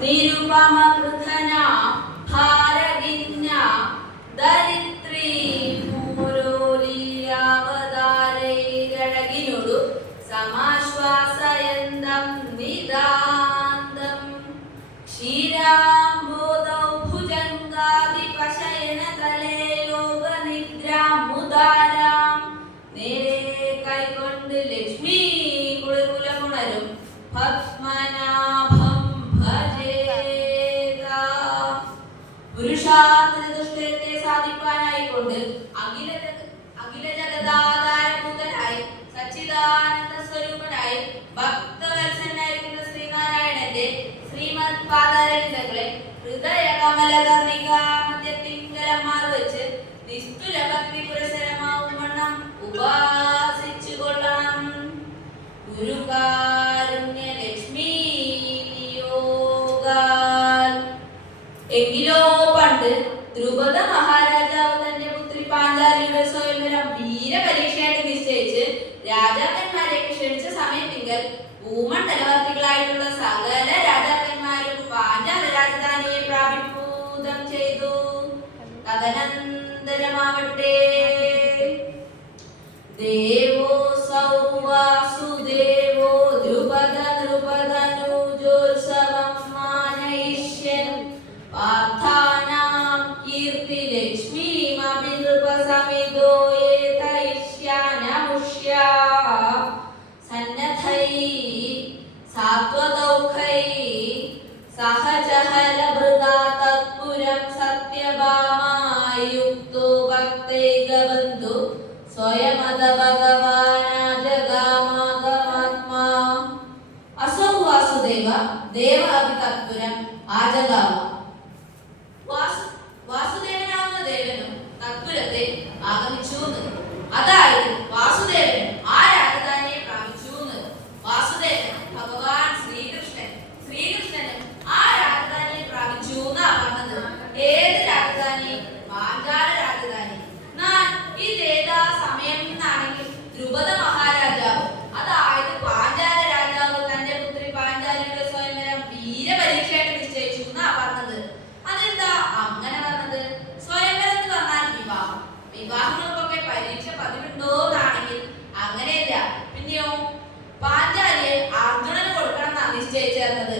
നിരുപമകൃതന ഭാരകിന്യ ദരിത്രീ മൂരോലിയാവതാരൈരഴകിനൊടു സമാശ്വാസയന്തം നിദാന്തം ക്ഷീരാംബോധൗ ഭുജംഗാദിപശയനതലേ യോഗനിദ്രാം മുദാരാം നേരെ കൈകൊണ്ട് ലക്ഷ്മി കുളികുലമുണരും പത്മനാഭം ഭജേത. പുരുഷാർത്ഥ സാധിപ്പാനായിക്കൊണ്ട് അഖില ജഗദാധാരഭൂതനായി സച്ചിദാനന്ദ സ്വരൂപനായി ഭക്തവത്സനായിരിക്കുന്ന ശ്രീനാരായണന്റെ ശ്രീമദ് പാദാരവിന്ദങ്ങളെ ഹൃദയകമലകർണികാ മധ്യത്തിങ്കലമാർ വെച്ച് നിസ്തുല ഭക്തി പുരസരമാവും വണ്ണം ഉപാസിച്ചു കൊള്ളണം. ഗുരുകാരുണ്യ ലക്ഷ്മി യോഗാൽ. എങ്കിലോ പണ്ട് ദ്രുപദ മഹാരാജാവ് തന്റെ പുത്രി പാഞ്ചാലിയുടെ സ്വയംവരം വീരപരീക്ഷയായിട്ട് നിശ്ചയിച്ച് രാജാക്കന്മാരെയൊക്കെ ക്ഷണിച്ച സമയത്തിങ്കൽ ഭൂമണ്ഡലവർത്തികളായിട്ടുള്ള സകല രാജാക്കന്മാരും പാഞ്ചാല രാജധാനിയെ പ്രാപിഭൂതം ചെയ്തു. തദനന്തരമാവട്ടെ ദേവോ സൗവാസുദേവോ ദ്രുപദ നൃപതനൂജോത്സവം മാനയിഷ്യൻ പാർത്ഥാനാം കീർത്തി ലക്ഷ്മീമഭിനൃപസമിതോ ഏതൈഷ്യാനമുഷ്യാ സന്നദ്ധൈ സാത്വദൗഖൈ സഹജഹലഭൃതാ തത്പുരം സത്യഭാമായുക്തോ ഭക്തൈകബന്ധു സ്വയമത ഭഗവാനാജഗാമാഗമാത്മാ. അസൗ വാസുദേവ ദേവ അഭിതത്പുരം ആജഗാമ. വാസുദേവനാവുന്ന ദേവനും തത്പുരത്തെ ആഗമിച്ചു. അതായത് വാസുദേവൻ ആ രാജധാനിയെ പ്രാപിച്ചു. വാസുദേവൻ ഭഗവാൻ ശ്രീകൃഷ്ണൻ, ശ്രീകൃഷ്ണനും ആ രാജധാനിയെ പ്രാപിച്ചു എന്നാ പറഞ്ഞത്. ഏത് രാജധാനി? പാഞ്ചാല രാജധാനി. ഇതേതാ സമയം എന്നാണെങ്കിൽ ദ്രുപദ മഹാരാജാവ്, അതായത് പാഞ്ചാല രാജാവ് തന്റെ പുത്രി പാഞ്ചാലിയുടെ സ്വയംവരം വീരപരീക്ഷയായിട്ട് നിശ്ചയിച്ചു എന്നാ പറഞ്ഞത്. അതെന്താ അങ്ങനെ പറഞ്ഞത്? സ്വയംവരം എന്ന് പറഞ്ഞാൽ വിവാഹം. വിവാഹങ്ങൾക്കൊക്കെ പരീക്ഷ പതിവുണ്ടോ എന്നാണെങ്കിൽ അങ്ങനെയല്ല. പിന്നെയോ പാഞ്ചാലിയെ അർജുനന് കൊടുക്കണം എന്നാ നിശ്ചയിച്ചേർന്നത്.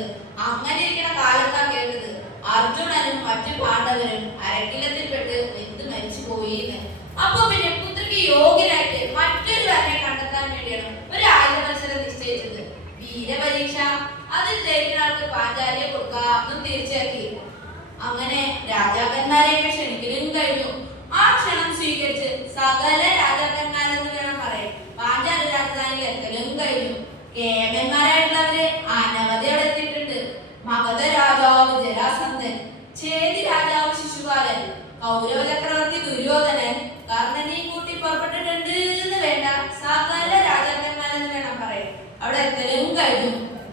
അങ്ങനെ ഇരിക്കുന്ന കാലത്താ കേട്ടത് അർജുനനും മറ്റു പാണ്ഡവരും അരക്കില്ലത്തിൽപ്പെട്ട് വെന്ത് മരിച്ചു പോയിന്ന്. അപ്പൊ പിന്നെ പുത്രിക്ക് യോഗ്യനായിട്ട് മറ്റൊരു വരനെ കണ്ടെത്താൻ വേണ്ടിയാണ് ഒരു ആയുധ മത്സരം നിശ്ചയിച്ചത്. വീരപരീക്ഷ. അതിൽ ജയിക്കുന്ന ആൾക്ക് പാഞ്ചാലിയെ കൊടുക്കാമെന്നും തീർച്ചയാക്കി. അങ്ങനെ രാജാക്കന്മാരെയൊക്കെ ക്ഷണിക്കലും കഴിഞ്ഞു. ആ ക്ഷണം സ്വീകരിച്ച് സകല രാജാക്കന്മാരെന്ന് വേണം പറയാൻ പാഞ്ചാല രാജധാനിയിൽ എത്തലും കഴിഞ്ഞു. കേമന്മാരായിട്ടുള്ളവര് അനവധി അവിടെ എത്തിയിട്ടുണ്ട്. മഗധ രാജാവ് ജരാസന്ധൻ, ചേതി രാജാവ് ശിശുപാലൻ, കൗരവ ചക്രവർത്തി ദുര്യോധനൻ, കർണനെയും കൂട്ടി പുറപ്പെട്ടിട്ടുണ്ട് എന്ന് വേണ്ട സകല രാജാക്കന്മാരെന്ന് വേണം പറയാൻ അവിടെ എത്തലും കഴിഞ്ഞു.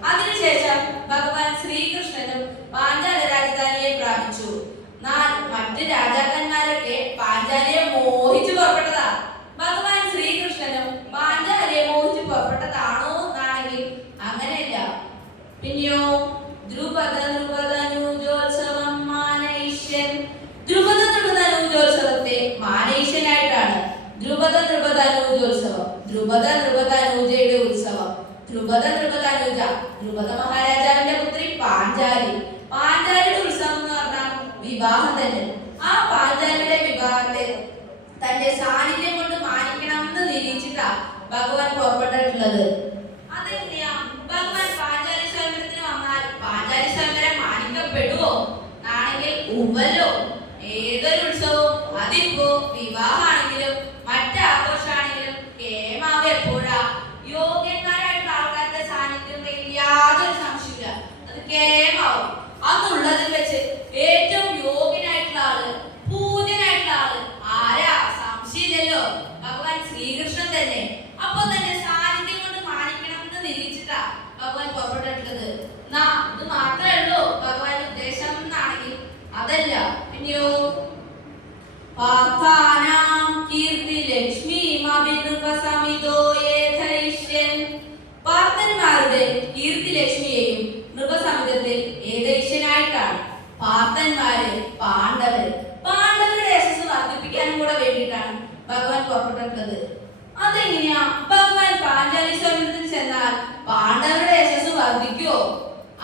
അതിനുശേഷം ഭഗവാൻ ശ്രീകൃഷ്ണനും പാഞ്ചാല രാജധാനിയെ പ്രാപിച്ചു. മറ്റ് രാജാക്കന്മാരൊക്കെ പാഞ്ചാലിയെ മോഹിച്ചു പുറപ്പെട്ടതാ. ഭഗവാൻ ശ്രീകൃഷ്ണനും പാഞ്ചാലിയെ മോഹിച്ചു പുറപ്പെട്ടതാണോ എന്നാണെങ്കിൽ അങ്ങനെയല്ല. പിന്നെയോ ദ്രുപദ നൃപതനൂജോത്സവം മാനയിഷ്യൻ. ദ്രുപദ നൃപതനൂജോത്സവത്തെ മാനയിഷ്യനായിട്ടാണ് ദ്രുപദ നൃപതനൂജോത്സവം, ദ്രുപദ നൃപതനൂജയുടെ ഉത്സവം. ദ്രുപദ നൃപതനൂജ ദ്രുപദ മഹാരാജാവിന്റെ പുത്രി പാഞ്ചാലി. പാഞ്ചാലിയുടെ ഉത്സവം എന്ന് പറഞ്ഞാൽ വിവാഹം തന്നെ. ആ പാഞ്ചാലിയുടെ വിവാഹത്തെ തന്റെ സാന്നിധ്യം കൊണ്ട് മാനിക്കണമെന്ന് നിരീക്ഷിച്ചാ ഭഗവാൻ പുറപ്പെട്ടിട്ടുള്ളത്. അതെങ്ങനെയാ? ഭഗവാൻ പാഞ്ചാലി സ്വയംവരത്തിന് വന്നാൽ പാഞ്ചാലി സ്വയംവരം മാനിക്കപ്പെടുവോ എന്നാണെങ്കിൽ ഉവ്വല്ലോ. ഏതൊരു ഉത്സവവും അതിപ്പോ വിവാഹമാണെങ്കിലും മറ്റാഘോഷമാണെങ്കിലും കേമാവ് എപ്പോഴാ? യോഗ്യന്മാരായിട്ടുള്ള ആൾക്കാരുടെ സാന്നിധ്യം യാതൊരു സംശയമില്ല, അത് കേമാവും. അന്നുള്ളതിൽ വെച്ച് ഏറ്റവും യോഗ്യനായിട്ടുള്ള ആള്, പൂജ്യനായിട്ടുള്ള ആള് ആരാ? സംശയമില്ലല്ലോ, ഭഗവാൻ ശ്രീകൃഷ്ണൻ തന്നെ. അപ്പൊ തന്നെ സാന്നിധ്യം കൊണ്ട് മാനിക്കണമെന്ന് നിരീക്ഷിച്ചാ ഭഗവാൻ പുറപ്പെട്ടിട്ടുള്ളത്. ഇത് മാത്രമേ ഉള്ളൂ ഭഗവാൻ ഉദ്ദേശം എന്നാണെങ്കിൽ അതല്ല. പിന്നെയോ പാർത്ഥാനാം കീർത്തി ലക്ഷ്മീമഭിനൃപസമിതോ ഏതൈഷ്യൻ. പാർത്ഥന്മാരുടെ കീർത്തി ലക്ഷ്മിയെയും നൃപസമിതത്തിൽ ഏതൈഷ്യൻ പാർത്തന്മാര്, പാണ്ഡവര്. പാണ്ഡവരുടെ യശസ് വർദ്ധിപ്പിക്കാനും കൂടെ വേണ്ടിയിട്ടാണ് ഭഗവാൻ പുറപ്പെട്ടിട്ടുള്ളത്. അതെങ്ങനെയാ? ഭഗവാൻ പാഞ്ചാലി സ്വയംവരത്തിൽ ചെന്നാൽ പാണ്ഡവരുടെ യശസ് വർദ്ധിക്കുവോ?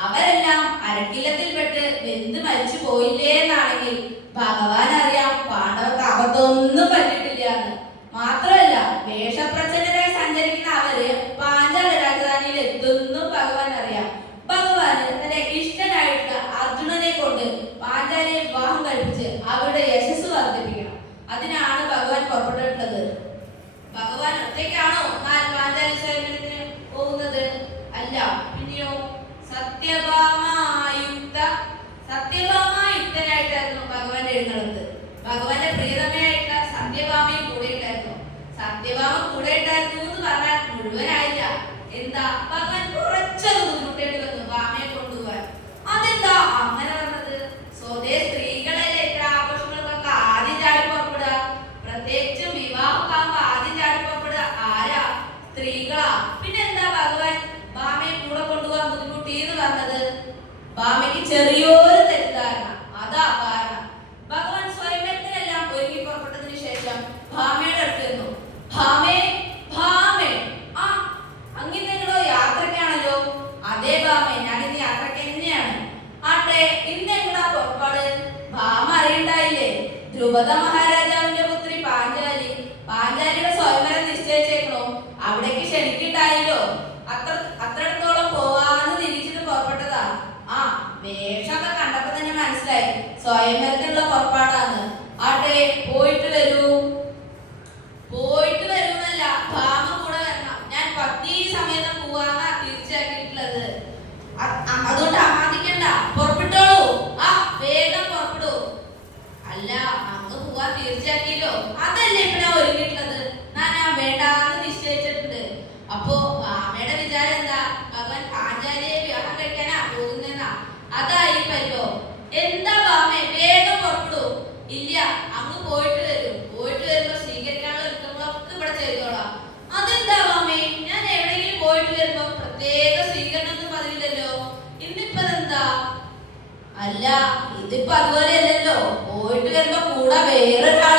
അവരെല്ലാം അരക്കില്ലത്തിൽപ്പെട്ട് വെന്ത് മരിച്ചു പോയില്ലേ എന്നാണെങ്കിൽ ഭഗവാൻ അറിയാം പാണ്ഡവർക്ക് അബദ്ധമൊന്നും പറ്റിയിട്ടില്ല എന്ന്. മാത്രമല്ല വേഷപ്രച്ഛന്നരായി സഞ്ചരിക്കുന്ന അവര് പാഞ്ചാല രാജധാനിയിൽ എത്തുന്നു ഭഗവാൻ അറിയാം. ഭഗവാന് തന്റെ ഇഷ്ടനായിട്ടുള്ള അർജുനനെ കൊണ്ട് പാഞ്ചാലിയെ വിവാഹം കഴിപ്പിച്ച് അവരുടെ യശസ് വർദ്ധിപ്പിക്കണം. അതിനാണ് ഭഗവാൻ പുറപ്പെട്ടിട്ടുള്ളത്. ഭഗവാൻ ഒറ്റയ്ക്കാണോ പാഞ്ചാലി സ്വയംവരത്തിന് പോകുന്നത്? അല്ല, പിന്നെയോ സത്യഭാമായുക്തനായിട്ടായിരുന്നു ഭഗവാന്റെ എഴുന്നള്ളത്ത്. ഭഗവാന്റെ പ്രിയതമയായിട്ടുള്ള സത്യഭാമയും കൂടെ ഉണ്ടായിരുന്നു. സത്യഭാമ കൂടെ ഉണ്ടായിരുന്നു എന്ന് പറഞ്ഞാൽ മുഴുവനായില്ല. എന്താ, ഭഗവാൻ കുറച്ചൊന്ന് ബുദ്ധിമുട്ടേണ്ടി വന്നു ഭാമയെ കൊണ്ടുപോകാൻ. അതെന്താ അങ്ങനെ പറഞ്ഞത്? സ്വതേ സ്ത്രീകളല്ലേ ഇത്ര ആഘോഷങ്ങൾക്കൊക്കെ ആദ്യം ചാടി പുറപ്പെടുക. പ്രത്യേകിച്ചും വിവാഹമാകുമ്പോ ആദ്യം ചാടി പുറപ്പെടുക ആരാ? സ്ത്രീകളാ. പിന്നെന്താ ഭഗവാൻ ഭാമയെ കൂടെ കൊണ്ടുപോകാൻ ബുദ്ധിമുട്ടി എന്ന് പറഞ്ഞത്? ഭാമയ്ക്ക് ചെറിയൊരു തെറ്റിദ്ധാരണ, അതാ കാരണം. ഭഗവാൻ സ്വയംവരത്തിനെല്ലാം ഒരുങ്ങി പുറപ്പെട്ടതിന് ശേഷം ഭാമയുടെ അടുത്ത് ചെന്നു. ഭാമേ, ഭാമേ, ആ അങ്ങിൽ നിങ്ങളോ യാത്രക്കാണല്ലോ? അതേ ഭാമേ, ഞാൻ ഇന്ന് യാത്രക്ക് തന്നെയാണ്. ആട്ടെ, ഇന്ന് എങ്ങടാ പുറപ്പാട്? ഭാമ അറിയണ്ടായില്ലേ? ധ്രുപദ മഹാരാജാവിന്റെ പുത്രി പാഞ്ചാലി, പാഞ്ചാലിയുടെ സ്വയംവരം നിശ്ചയിച്ചേക്കണോ? അവിടേക്ക് ക്ഷണിക്കണ്ടായില്ലോ. അത്രത്തോളം പോവാന്ന് തിരിച്ചിട്ട് പുറപ്പെട്ടതാ. ആ വേഷമൊക്കെ കണ്ടപ്പോ തന്നെ മനസ്സിലായി സ്വയംവരത്തിനുള്ള പുറപ്പാടാന്ന്. ആട്ടെ, പോയിട്ട് വരൂ. പോയിട്ട് വരൂന്നല്ല, ഭാമ കൂടെ വരണം. ഞാൻ പത്നി സമേതം പോവാന്നാ തീർച്ചയാക്കിയിട്ടുള്ളത്. അതുകൊണ്ട് അമാദിക്കണ്ട, പുറപ്പെട്ടോളൂ. ആ വേഗം പുറപ്പെടൂ. അല്ല, അങ്ങ് പോവാൻ തീർച്ചയാക്കിയല്ലോ, അതല്ലേ ഇപ്പൊ ഞാൻ ഒരുങ്ങിയിട്ടുള്ളത്. ഞാൻ വേണ്ടാന്ന് നിശ്ചയിച്ചിട്ടുണ്ട്. അപ്പോ ഭാമയുടെ വിചാരം എന്താ? ഭഗവാൻ പാഞ്ചാലിയെ വിവാഹം കഴിക്കാനാ പോകുന്നെന്നാ. അതായി പറ്റോ? എന്താ ഭാമേ, വേഗം പുറപ്പെടൂ. ഇല്ല, അങ്ങ് പോയിട്ട് വരും. പോയിട്ട് വരുമ്പോ സ്വീകരിക്കാനുള്ള ഒരുക്കങ്ങളൊക്കെ ഇവിടെ ചെയ്തോളാം. അതെന്താ ഭാമേ, ഞാൻ എവിടെയെങ്കിലും പോയിട്ട് വരുമ്പോ പ്രത്യേക സ്വീകരണം ഒന്നും പതിവില്ലല്ലോ. ഇന്നിപ്പതെന്താ? അല്ല, ഇതിപ്പോ അതുപോലെ അല്ലല്ലോ. പോയിട്ട് വരുമ്പോ കൂടെ വേറൊരാൾ